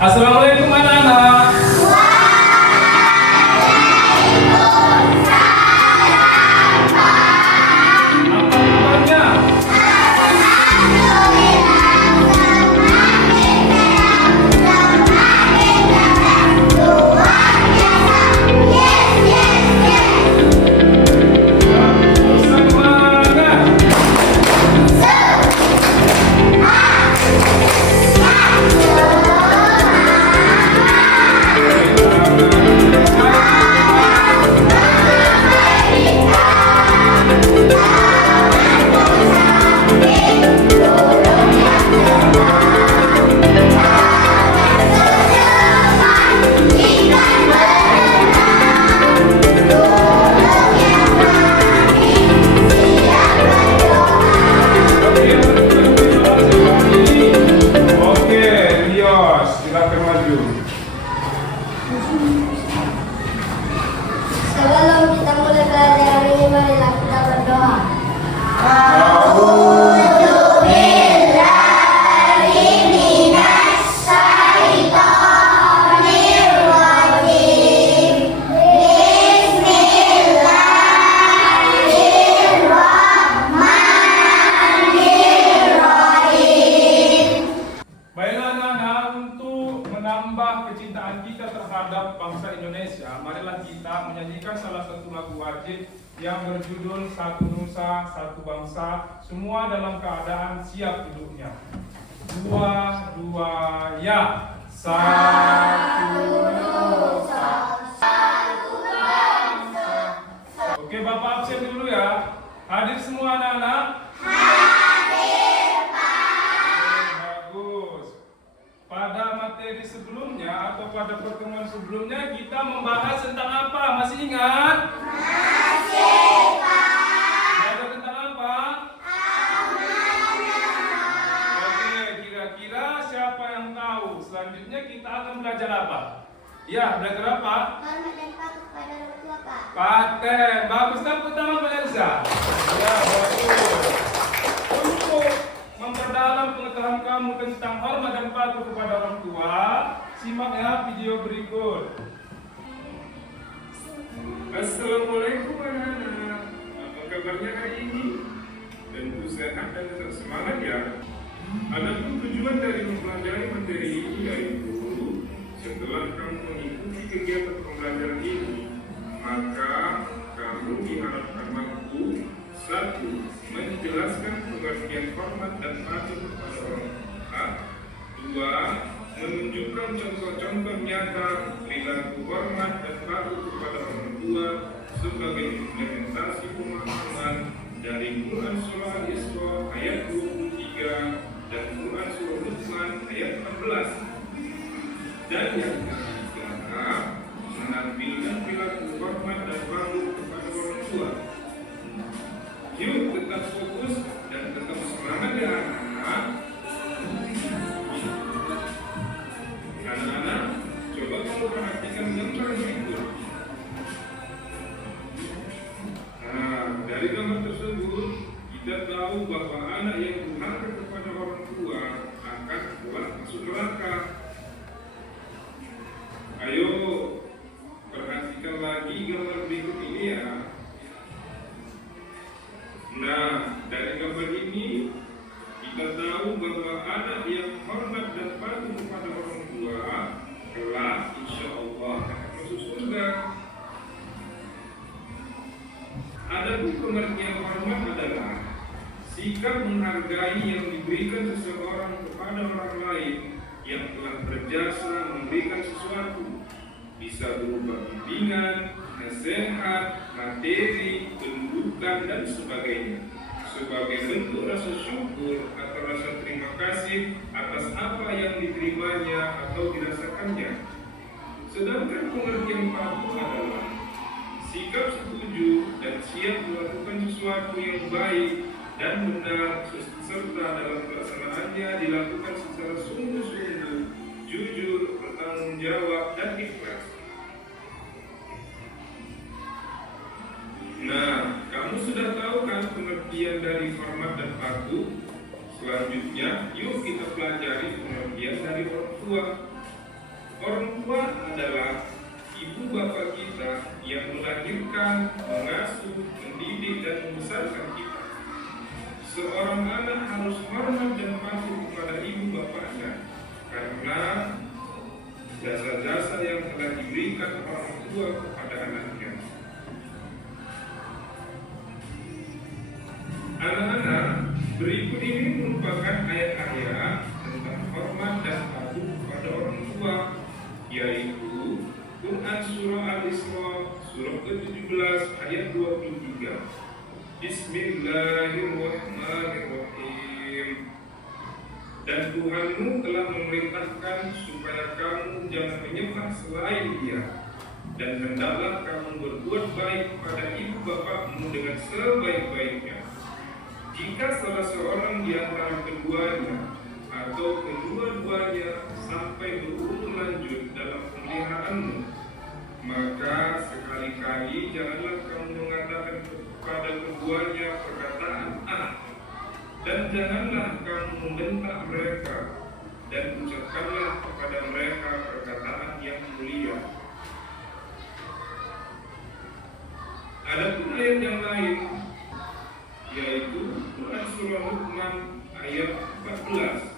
Assalamualaikum anak-anak. Apa kabarnya? Sebelum kita mulai belajar hari ini, marilah kita berdoa. Baiklah anak-anak, untuk menambah kecintaan kita terhadap bangsa Indonesia, marilah kita menyanyikan salah satu lagu wajib yang berjudul Satu Nusa, Satu Bangsa, semua dalam keadaan siap duduknya. Dua, dua, ya. Satu Nusa, satu bangsa. Oke, Bapak absen dulu ya. Hadir semua anak-anak? Pada materi sebelumnya atau pada pertemuan sebelumnya kita membahas tentang apa? Masih ingat? Masih, Pak. Belajar tentang apa? Amanah. Oke, kira-kira siapa yang tahu? Selanjutnya kita akan belajar apa? Ya, belajar apa? Hormat dan patuh pada orang tua, Pak. Paten. Bagus, tepuk tangan pemirsa. Ya, bagus. Untuk memperdalam pengetahuan kamu tentang hormat dan patuh kepada orang tua, simak ya video berikut. Assalamualaikum anak-anak. Apa kabarnya hari ini? Tentu sehat dan tetap semangat ya. Adapun tujuan dari mempelajari materi ini yaitu setelah kamu mengikuti kegiatan pembelajaran ini, maka kamu diharapkan mampu: satu, menjelaskan pengertian hormat dan patuh kepada orang tua. Dua, menunjukkan contoh-contoh nyata perilaku hormat dan patuh kepada orang tua sebagai implementasi pemahaman dari Quran Surah Al-Isra ayat 23 dan Quran Surah Luqman ayat 14. Dan yang ketiga, menampilkan perilaku hormat dan patuh kepada orang tua. Yuk tetap fokus dan tetap semangat ya anak-anak. Anak-anak, coba kamu perhatikan gambar berikut. Nah, dari gambar tersebut kita tahu bahwa anak yang durhaka kepada orang tua akan kelak masuk neraka. Ayo perhatikan lagi gambar berikut ini ya. Nah, dari gambar ini kita tahu bahwa anak yang hormat dan patuh kepada orang tua kelak insya Allah akan masuk surga. Adapun pengertian hormat adalah sikap menghargai yang diberikan seseorang kepada orang lain yang telah berjasa memberikan sesuatu, bisa berupa bimbingan, nasihat, materi, pendudukan, dan sebagainya, sebagai bentuk rasa syukur atau rasa terima kasih atas apa yang diterimanya atau dirasakannya. Sedangkan pengertian patuh adalah sikap setuju dan siap melakukan sesuatu yang baik dan benar serta dalam pelaksanaannya dilakukan secara sungguh-sungguh, jujur, bertanggung jawab, dan ikhlas. Nah, kamu sudah tahu kan pengertian dari hormat dan patuh? Selanjutnya, yuk kita pelajari pengertian dari orang tua. Orang tua adalah ibu bapak kita yang melahirkan, mengasuh, mendidik, dan membesarkan kita. Seorang anak harus hormat dan patuh kepada ibu bapaknya karena jasa-jasa yang telah diberikan orang tua kepada anaknya. Anak-anak, berikut ini merupakan ayat-ayat tentang hormat dan patuh kepada orang tua, yaitu Quran Surah Al-Isra, Surah ke-17 ayat 23. Bismillahirrahmanirrahim. Dan Tuhanmu telah memerintahkan supaya kamu jangan menyembah selain Dia, dan hendaklah kamu berbuat baik pada ibu bapakmu dengan sebaik-baiknya. Jika salah seorang di antara keduanya atau kedua-duanya sampai berumur lanjut dalam pemeliharaanmu, maka sekali-kali janganlah kamu mengatakan kepada keduanya perkataan "ah", dan janganlah kamu membentak mereka, dan ucapkanlah kepada mereka perkataan yang mulia. Adapun ayat yang lain, yaitu Quran Surah Luqman ayat 14.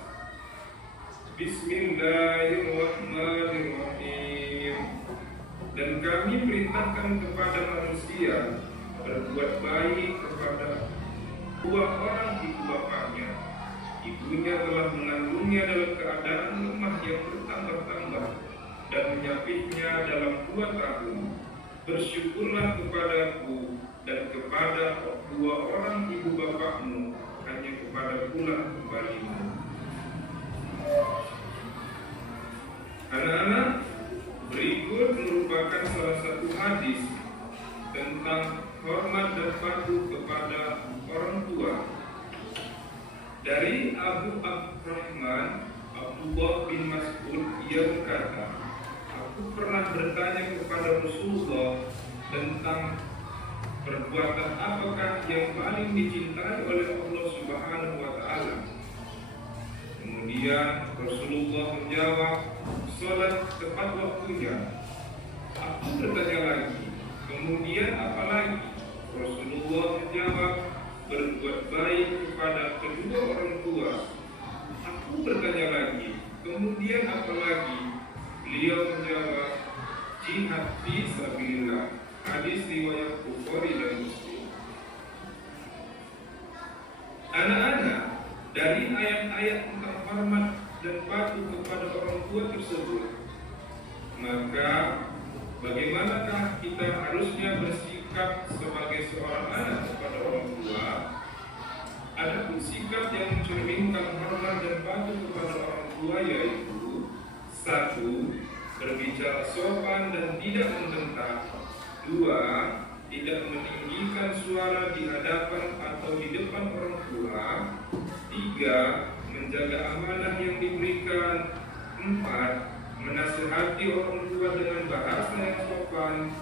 Bismillahirrahmanirrahim. Dan kami perintahkan kepada manusia berbuat baik kepada dua orang ibu bapaknya. Ibunya telah mengandungnya dalam keadaan lemah yang bertambah-tambah dan menyapitnya dalam 2 tahun. Bersyukurlah kepadaku dan kepada dua orang ibu bapakmu, hanya kepada pula kembalimu. Anak-anak, berikut merupakan salah satu hadis tentang hormat dan patuh kepada orang tua. Dari Abu Abdurrahman Abdullah bin Mas'ud, ia berkata, aku pernah bertanya kepada Rasulullah tentang perbuatan apakah yang paling dicintai oleh Allah Subhanahu wa Ta'ala. Kemudian Rasulullah menjawab, salat tepat waktunya. Aku bertanya lagi, kemudian apa lagi? Rasulullah menjawab, berbuat baik kepada kedua orang tua. Aku bertanya lagi, kemudian apa lagi? Beliau menjawab, jihad fi sabilillah. Hadis riwayat Bukhari dan Muslim. Anak-anak, dari ayat-ayat tentang hormat dan patuh kepada orang tua tersebut, maka bagaimanakah kita harusnya bersikap sebagai seorang anak kepada orang tua? Adapun sikap yang mencerminkan hormat dan patuh kepada orang tua yaitu 1. Berbicara sopan dan tidak membentak. 2. Tidak meninggikan suara di hadapan atau di depan orang tua. 3. Menjaga amanah yang diberikan. 4. Menasihati orang tua dengan bahasa yang sopan.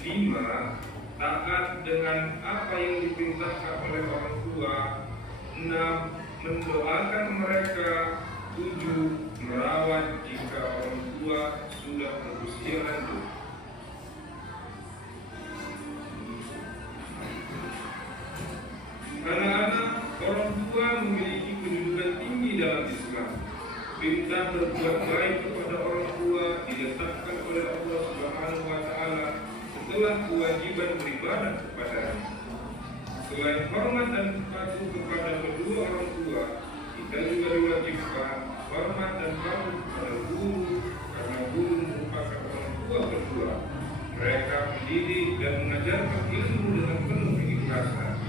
5. Taat dengan apa yang diperintahkan oleh orang tua. 6. Mendoakan mereka. 7. Merawat jika orang tua sudah berusia lanjut. Anak-anak, orang tua memiliki kedudukan tinggi dalam Islam. Perintah berbuat baik kepada orang tua diletakkan oleh Allah Subhanahu wa Ta'ala setelah kewajiban beribadah kepadanya. Selain hormat dan patuh kepada kedua orang tua, kita juga diwajibkan hormat dan patuh kepada guru, karena guru merupakan orang tua kedua. Mereka mendidik dan mengajarkan ilmu dengan penuh keikhlasan.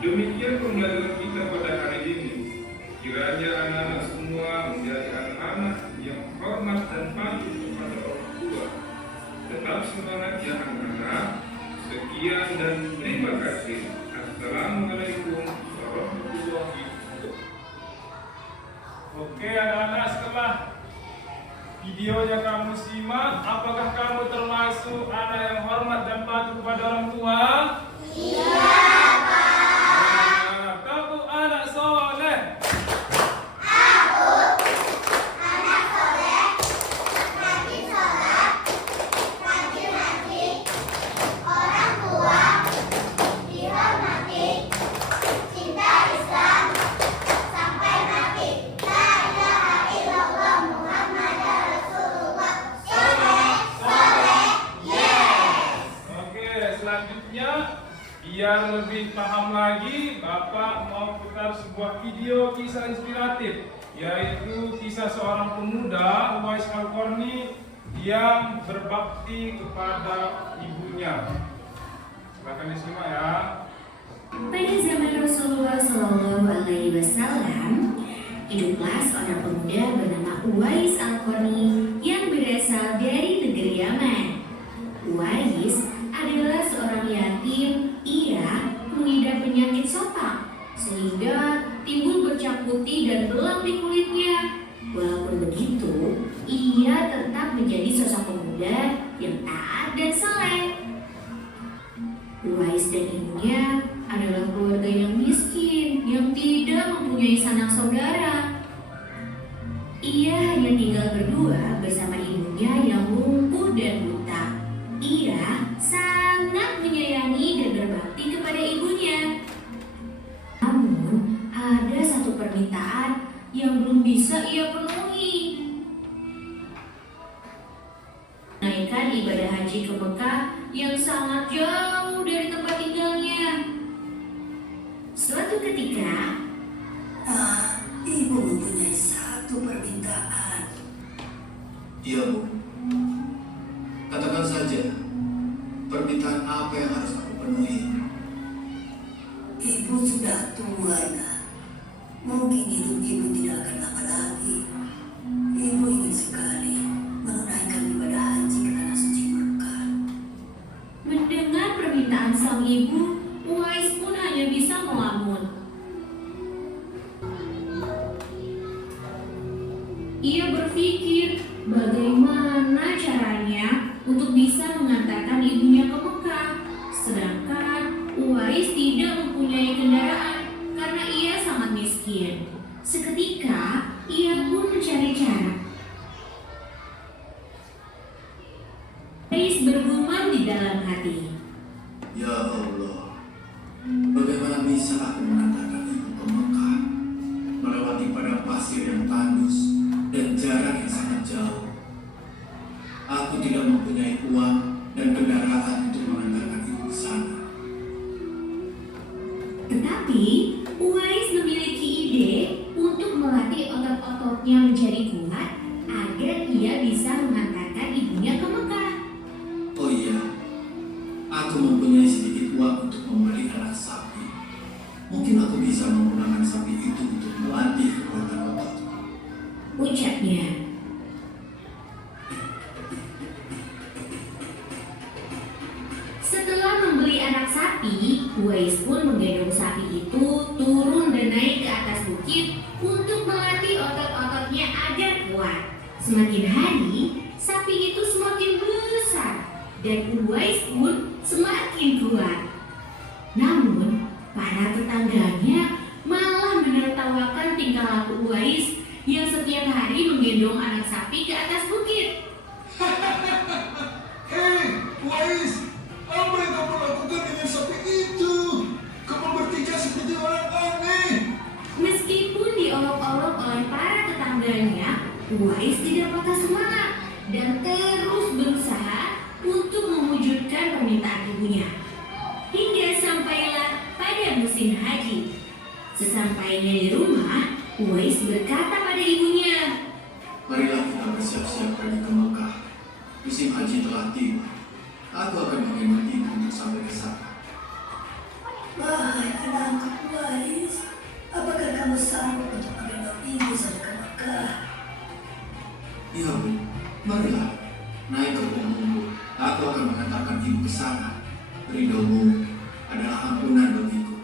Demikian pembelajaran kita pada hari ini. Kiranya anak-anak semua menjadi anak-anak yang hormat dan patuh kepada orang tua. Tetap semangat ya anak-anak. Sekian dan terima kasih. Assalamualaikum warahmatullahi wabarakatuh. Oke anak-anak, setelah videonya kamu simak, apakah kamu termasuk anak yang hormat dan patuh kepada orang tua? Iya. Kamu anak soleh. Aku sebuah video kisah inspiratif, yaitu kisah seorang pemuda, Uwais Al-Qarni, yang berbakti kepada ibunya. Silakan disimak ya. Pada zaman Rasulullah SAW, hiduplah seorang pemuda bernama Uwais Al-Qarni yang berasal dari negeri Yaman. Uwais adalah seorang yatim. Ia mengidap penyakit sopak sehingga timbul bercak putih dan belang di kulitnya. Walaupun begitu, ia tetap menjadi sosok pemuda yang taat dan saleh. Uwais dan ibunya adalah keluarga yang miskin yang tidak mempunyai sanak saudara. Ia hanya tinggal berdua bersama ibunya yang lumpuh dan buta. Ia sangat menyayangi dan berbakti kepada ibunya. Namun, ada satu permintaan yang belum bisa ia penuhi. Menaikkan ibadah haji ke Mekah yang sangat jauh dari tempat tinggalnya. Suatu ketika, Ibu mempunyai satu permintaan. Iya, Bu. Katakan saja, permintaan apa yang harus aku penuhi? Ibu sudah tua, Nak. Mungkin hidup ibu tidak akan lama lagi. Ibu ingin sekali menunaikan ibadah haji ke tanah suci Mekah. mendengar permintaan sang ibu, Uwais pun hanya bisa melamun. Ia berpikir bagaimana caranya untuk bisa mengantarkan ibunya ke Mekah. Sedangkan Uwais tidak mempunyai kendaraan karena ia sangat miskin. Seketika, ia pun mencari cara. Uwais bergumam di dalam hati. Ya Allah, bagaimana bisa aku mengantarkan ibu ke Mekah, melewati padang pasir yang tandus dan jarak yang sangat jauh? Aku tidak mempunyai uang dan kendaraan untuk mengantarkan ibu ke sana. Tetapi, Uwais memiliki ide untuk melatih otot-ototnya menjadi kuat agar ia bisa mengantarkan ibunya ke Mekah. Oh iya, aku mempunyai sedikit uang untuk membeli anak sapi. Mungkin aku bisa menggunakan sapi itu untuk melatih kekuatan ototku. Ucapnya. Setelah membeli anak sapi, Uwais pun menggendong sapi itu turun dan naik ke atas bukit untuk melatih otot-ototnya agar kuat. Semakin hari, sapi itu semakin besar dan Uwais pun semakin kuat. Namun, para tetangganya malah menertawakan tingkah laku Uwais yang setiap hari menggendong anak sapi ke atas bukit. Hei, Uwais, apa yang kamu lakukan dengan sapi itu? Kamu bertingkah seperti orang aneh. Meskipun diolok-olok oleh para tetangganya, Uwais tidak patah semangat dan terus berusaha untuk mewujudkan permintaan ibunya. Hingga sampailah pada musim haji. Sesampainya di rumah, Uwais berkata pada ibunya, Marilah kita bersiap-siap pergi ke Mekah. Musim haji telah tiba. Aku akan menggendong ibu untuk sampai ke sana. Wahai anakku Uwais, apakah kamu sanggup untuk menggendong ibu sampai ke Mekah? Iya, Bu. Marilah. Naik ke punggungku. Aku akan mengantarkan ibu ke sana. Ridhomu adalah ampunan bagiku.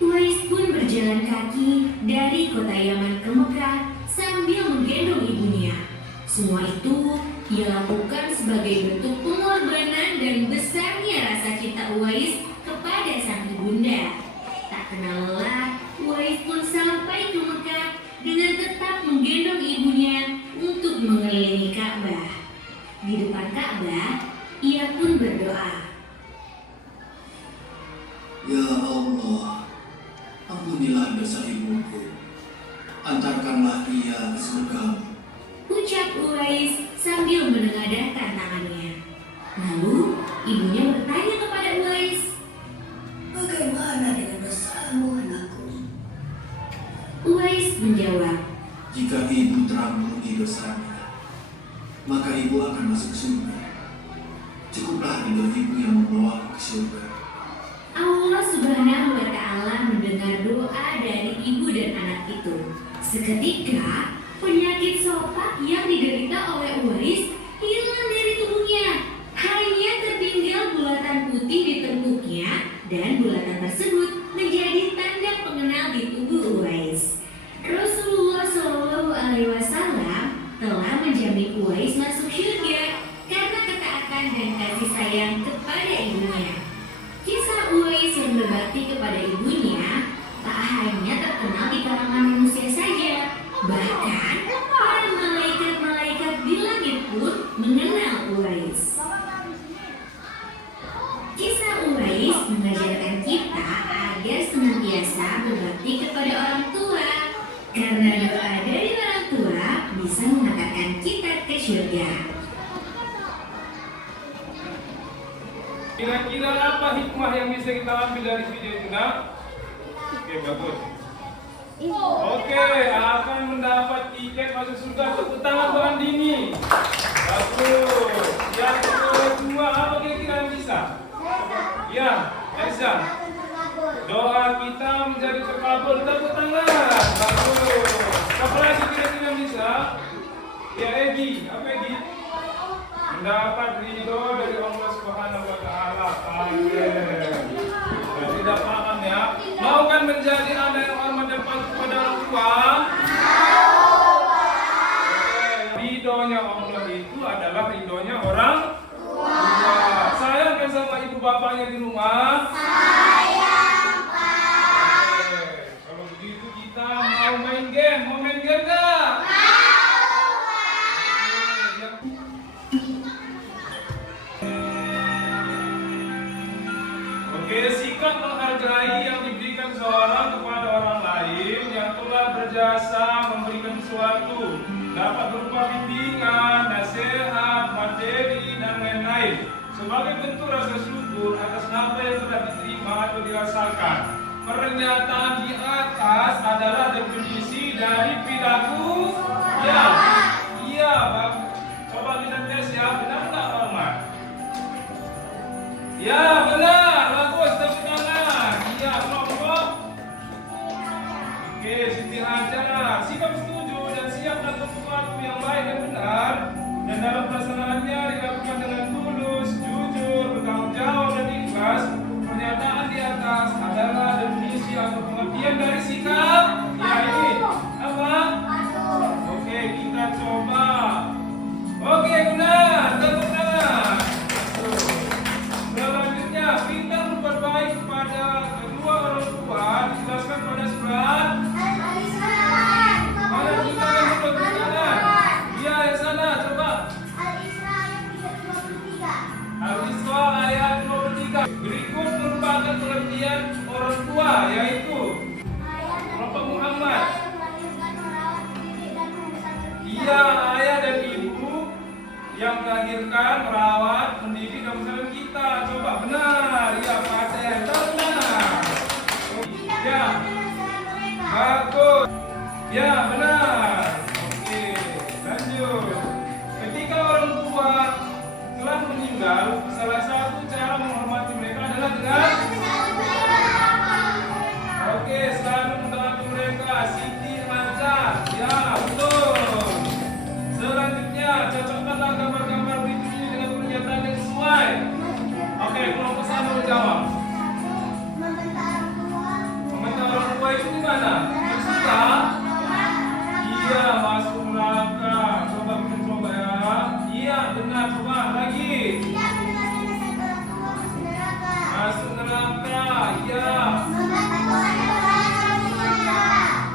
Uwais pun berjalan kaki dari kota Yaman ke Mekah sambil menggendong ibunya. Semua itu ia lakukan sebagai bentuk pengorbanan dan besarnya rasa cinta Uwais kepada sang ibunda. Tak kenal lelah, Uwais pun sampai ke Mekah dengan tetap menggendong ibunya untuk mengelilingi Ka'bah. Di depan Ka'bah, ia pun berdoa. Ya Allah, ampunilah dosa ibuku. Antarkanlah ia ke surgamu. Ucap Uwais sambil menengadahkan tangannya. Lalu ibunya bertanya kepada Uwais, Bagaimana dengan dosamu, anakku? Jika ibu telah memenuhi dosanya, maka ibu akan masuk surga. Cukuplah ridho ibu yang membawa ke surga. Allah Subhanahu wa Ta'ala mendengar doa dari ibu dan anak itu. Seketika, penyakit sopak yang diderita oleh Uwais hilang dari tubuhnya. Hanya tertinggal bulatan putih di tengkuknya, dan bulatan tersebut menjadi tanda pengenal di tubuh Uwais. Rasulullah Shallallahu Alaihi Wasallam telah menjamin Uwais masuk surga karena ketaatan dan kasih sayang kepada ibunya. Kisah Uwais yang berbakti kepada ibunya tak hanya terkenal di kalangan manusia saja, bahkan para malaikat-malaikat di langit pun mengenal Uwais. Kisah Uwais mengajarkan kita agar senantiasa berbakti kepada orang tua, karena doa dari orang tua bisa mengantarkan kita ke surga. Kira-kira apa hikmah yang bisa kita ambil dari video ini, nak? Oke, bagus. Oke, akan mendapat tiket masuk surga. Tepuk tangan buat Andini. Bagus. Yang kedua, apa kira-kira yang bisa? Ya, Eza. Doa kita menjadi terkabul. Tepuk tangan. Bagus. Apa lagi kira-kira yang bisa? Ya, Egi. Apa Egi? Mendapat ridho dari Allah Subhanahu wa Ta'ala. Tidak paham ya? Mau kan menjadi anak yang hormat dan patuh kepada orang tua? Ridhonya Allah itu adalah ridhonya orang tua. Sayang kan sama ibu bapaknya di rumah? Sayang, Pak. Kalau begitu kita mau main game. Mau main game nggak? Oke, sikap menghargai yang diberikan seorang kepada orang lain yang telah berjasa memberikan sesuatu, dapat berupa bimbingan, nasihat, materi, dan lain-lain, sebagai bentuk rasa syukur atas apa yang telah diterima atau dirasakan. Pernyataan di atas adalah definisi dari perilaku. Ya, iya, Bang. Coba kita tes ya, benar nggak, Ahmad? Ya, benar. Bagus, tepuk tangan. Iya, kelompok. Oke, Siti Hajar. Sikap setuju dan siap melakukan sesuatu yang baik dan benar, dan dalam pelaksanaannya dilakukan dengan tulus, jujur, bertanggung jawab, dan ikhlas. Pernyataan di atas adalah definisi atau pengertian dari sikap. Ya, ini apa? Oke, kita coba. Oke, benar. Tepuk tangan. Selanjutnya, pintar berbuat baik kepada kedua orang tua dijelaskan pada surat Al-Isra. Mana kita yang berbuat tangan? Iya, yang sana, coba. Al-Isra ayat 23. Berikut merupakan pengertian orang tua, yaitu Bapak Muhammad. Iya, ayah dan ibu yang melahirkan, merawat, mendidik, dan membesarkan kita. Coba, benar. Ya, paten. Benar. Ya. Bagus. Ya, benar. Oke, lanjut. Ketika orang tua telah meninggal, salah satu cara menghormati mereka adalah dengan selalu mendoakan mereka. Siti Hajar. Ya, betul. Selanjutnya, cocokkanlah gambar-gambar berikut ini dengan pernyataan yang sesuai. Oke, kelompok satu menjawab. Meminta orang tua itu di mana? Surga? Iya, masuk neraka. Coba kita coba ya. Iya, benar. Coba lagi. Masuk neraka. Iya.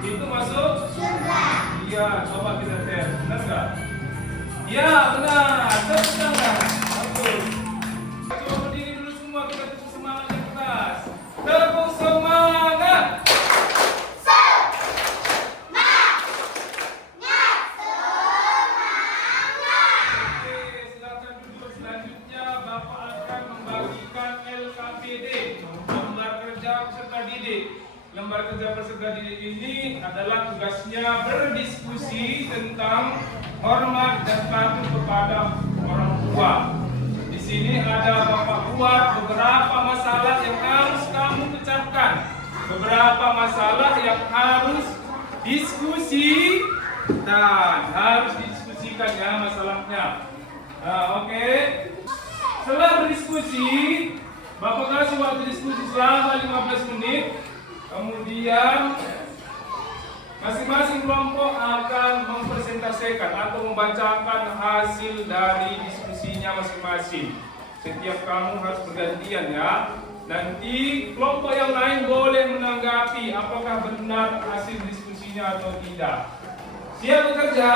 Itu masuk? Iya, coba kita tes. Benar nggak? Ya, benar. Tepuk tangan. Bagus. Coba berdiri dulu semua, kita tepuk semangat yang keras. Tepuk semangat. Oke, silakan duduk. Selanjutnya Bapak akan membagikan LKPD, lembar kerja peserta didik. Lembar kerja peserta didik ini adalah tugasnya berdiskusi tentang hormat dan patuh kepada orang tua. Di sini ada Bapak buat beberapa masalah yang harus kamu pecahkan, beberapa masalah yang harus diskusi dan harus didiskusikan ya masalahnya. Oke. Setelah berdiskusi, Bapak kasih waktu diskusi selama 15 menit. Kemudian masing-masing kelompok akan mempresentasikan atau membacakan hasil dari diskusinya masing-masing. Setiap kamu harus bergantian ya. Nanti kelompok yang lain boleh menanggapi apakah benar hasil diskusinya atau tidak. Siap bekerja?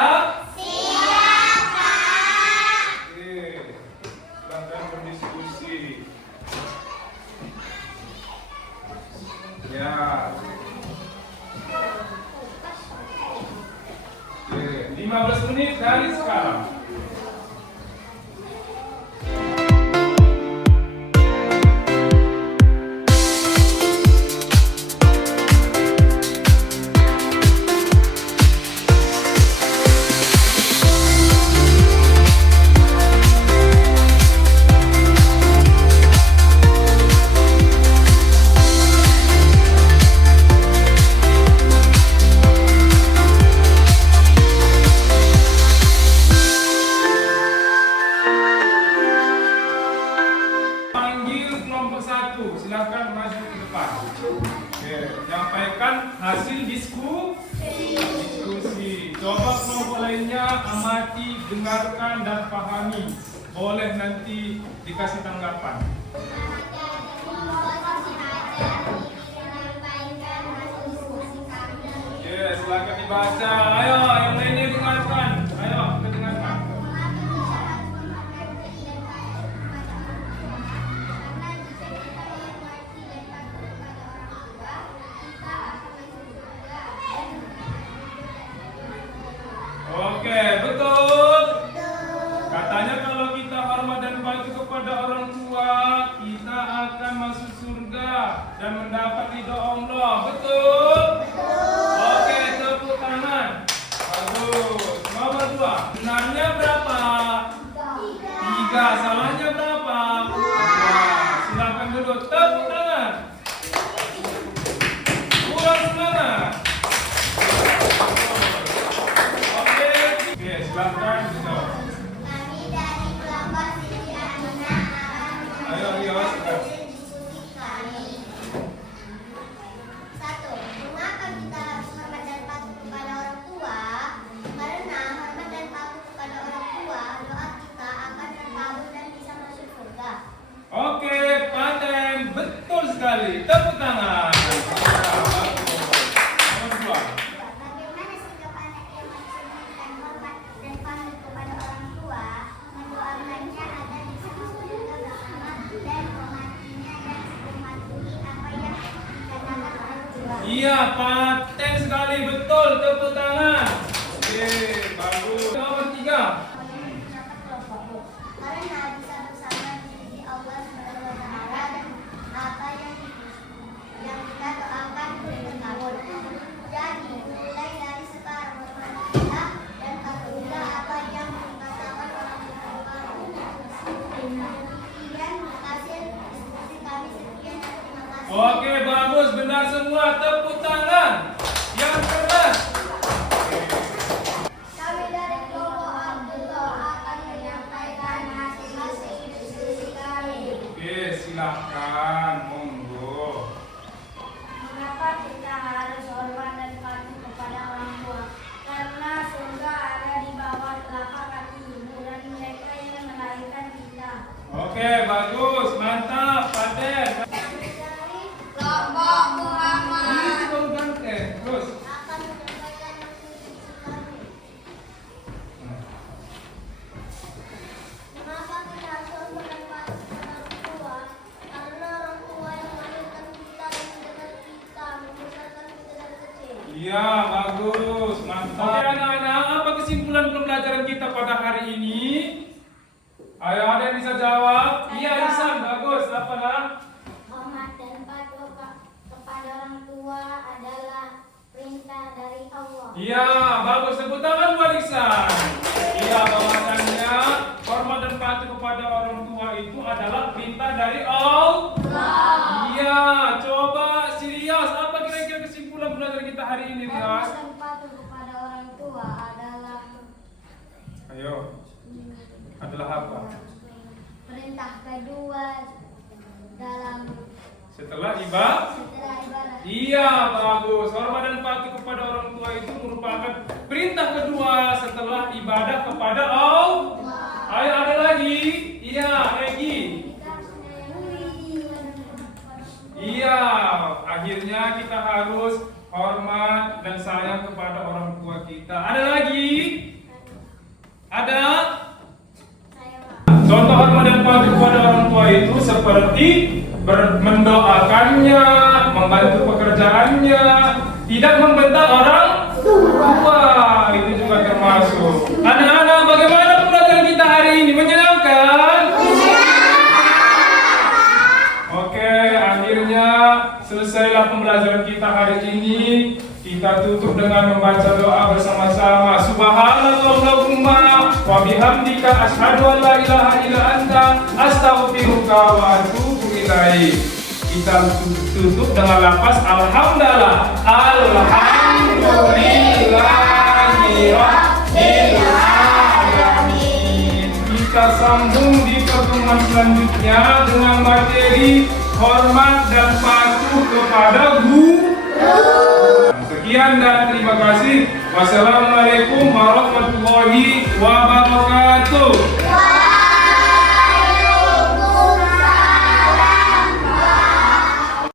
Siap, Pak. Oke, silahkan berdiskusi. Ya. Oke, 15 menit dari sekarang. Silahkan maju ke depan. Oke, sampaikan hasil diskusi. Coba kelompok lainnya amati, dengarkan dan pahami. Boleh nanti dikasih tanggapan. Oke, silakan dibaca. Ayo, yang lainnya dengarkan. Ayo, kita dengarkan. Oke, betul. Katanya kalau kita hormat dan patuh kepada orang tua, kita akan masuk surga dan mendapat ridho Allah. Betul? Oke, tepuk tangan. Bagus. Nomor 2. Benarnya berapa? 3. Salahnya berapa? 2. Silakan duduk. Tepuk tangan. Kurang semangat. Silakan duduk. Kami dari kelompok Siti Aminah akan Ayo, diskusi kami. 1. Mengapa kita harus hormat dan patuh kepada orang tua? Karena hormat dan patuh kepada orang tua, doa kita akan terkabul dan bisa masuk surga. Oke, paten. Betul sekali. Tepuk tangan. Nomor 2. Bagaimana sikap anak yang menunjukkan hormat dan patuh kepada orang tua, mendoakannya agar bisa masuk surga bersama dan mematuhinya dan mematuhi apa yang dikatakan orang tua. Iya, paten sekali. Betul. Tepuk tangan. Oke, bagus. Nomor 3. Karena bisa bersama di Allah Subhanahu wa Ta'ala dan apa yang kita doakan terkabul. Jadi mulai dari sekarang hormatilah dan patuhilah apa yang dikatakan orang tua. Sekian hasil diskusi kami, sekian dan terima kasih. Oke, bagus. Benar semua. Tepuk tangan. Yang keras. Kami dari kelompok Abdullah akan menyampaikan hasil diskusi kami. Oke, silakan. Monggo. Mengapa kita harus hormat dan patuh kepada orang tua? Karena surga ada di bawah telapak kaki ibu dan mereka yang melahirkan kita. Oke, bagus. Mantap, paten. Dari kelompok Muhammad Ini baru ganti. Terus. akan menyampaikan diskusi kami. Mengapa kita harus hormat dan patuh kepada orang tua? Karena orang tua yang melahirkan kita dan mendidik kita, membesarkan kita dari kecil. Iya, bagus. Mantap. Oke, anak-anak, apa kesimpulan pembelajaran kita pada hari ini? Ayo, ada yang bisa jawab? Iya, Ihsan. Bagus. Apa lah? Hormat dan patuh kepada orang tua adalah perintah dari Allah. Iya, bagus. Tepuk tangan buat Ihsan. Iya, bahwasannya hormat dan patuh kepada orang tua itu adalah perintah dari Allah. Iya, coba serius. Apa kira-kira kesimpulan belajar kita hari ini, Hormat Rias? dan patuh kepada orang tua adalah Ayo, adalah apa? perintah kedua dalam Setelah ibadah. setelah ibadah. Iya, bagus. Hormat dan patuh kepada orang tua itu merupakan perintah kedua setelah ibadah kepada Allah. Ayo, ada lagi. Iya, Egi. Kita harus menyayangi Iya, akhirnya kita harus hormat dan sayang kepada orang tua kita. Ada lagi? Ada? Contoh hormat dan patuh kepada orang tua itu seperti mendoakannya, membantu pekerjaannya, tidak membentak orang tua. Itu juga termasuk. Anak-anak, bagaimana pembelajaran kita hari ini? Menyenangkan? Oke, akhirnya selesailah pembelajaran kita hari ini. Kita tutup dengan membaca doa bersama-sama. Subhanallahumma wa bihamdika asyhadu an la ilaha illa anta astaghfiruka wa atubu ilaik. Kita tutup dengan lafaz alhamdulillah. Alhamdulillahirabbil alamin. Kita sambung di pertemuan selanjutnya dengan materi hormat dan patuh kepada guru. Sekian dan terima kasih. Wassalamualaikum warahmatullahi wabarakatuh.